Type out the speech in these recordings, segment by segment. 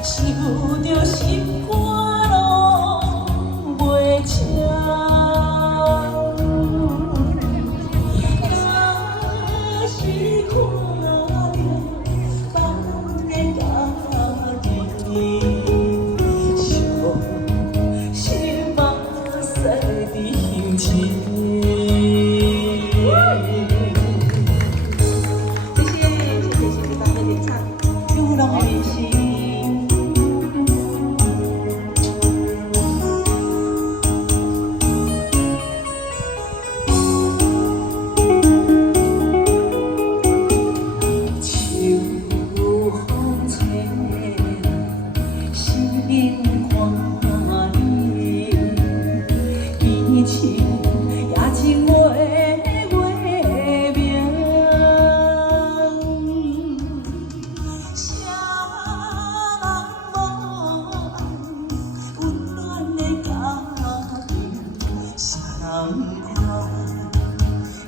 想着心肝拢袂清。若是看着别的家己，伤心目屎的心情。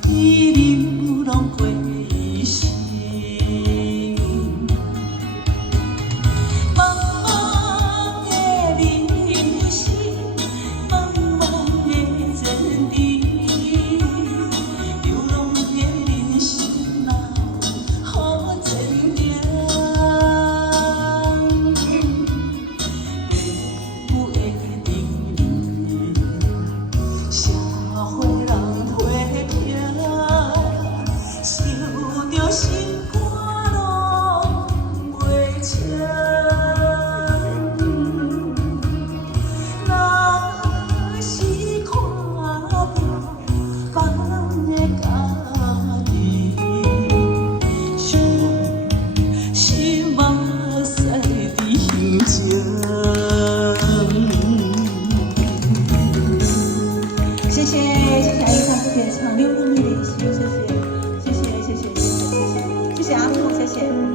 遗留拢过一生，茫茫的人生，茫茫的前程，流浪的人生哪有好前程？父母的定义，社会人。想着心肝拢袂清，若是看着别的家己，伤心目屎的心情。谢谢阿姨唱歌点唱《流浪的心》，谢谢。谢谢阿木，谢谢。